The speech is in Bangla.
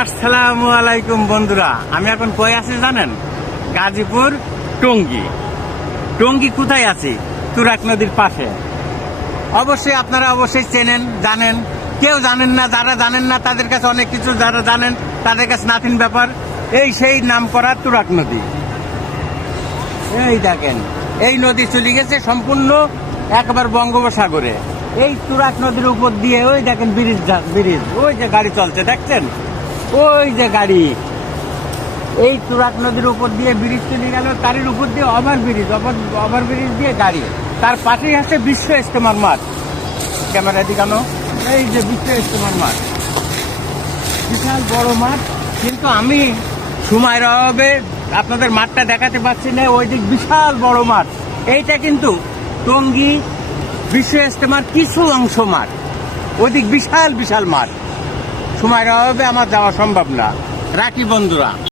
আসসালামু আলাইকুম বন্ধুরা, আমি এখন কই আছি জানেন? গাজীপুর টঙ্গী। টঙ্গী কোথায় আছি? তুরাগ নদীর পাশে। অবশ্যই আপনারা অবশ্যই চেনেন, জানেন। কেউ জানেন না, যারা জানেন না তাদের কাছে অনেক কিছু, যারা জানেন তাদের কাছে নাথিন ব্যাপার। এই সেই নাম করা তুরাগ নদী। এই দেখেন, এই নদী চলে গেছে সম্পূর্ণ একবার বঙ্গোপসাগরে। এই তুরাগ নদীর উপর দিয়ে ওই দেখেন ব্রিজ, ওই যে গাড়ি চলছে দেখছেন, ওই যে গাড়ি। এই তুরাগ নদীর উপর দিয়ে ব্রিজ চলে গেল, তারির উপর দিয়ে ওভার ব্রিজ দিয়ে গাড়ি। তার পাশেই আছে বিশ্ব ইজতেমার মাঠ। ক্যামেরা দিকানো, এই যে বিশ্ব ইজতেমার মাঠ, বিশাল বড় মাঠ। কিন্তু আমি সময়ের অভাবে আপনাদের মাঠটা দেখাতে পারছি না। ওই দিক বিশাল বড় মাঠ। এইটা কিন্তু টঙ্গী বিশ্ব ইজতেমার কিছু অংশ মাঠ, ওইদিক বিশাল বিশাল মাঠ। সময়ের অভাবে আমার যাওয়া সম্ভব না। রাখি বন্ধুরা।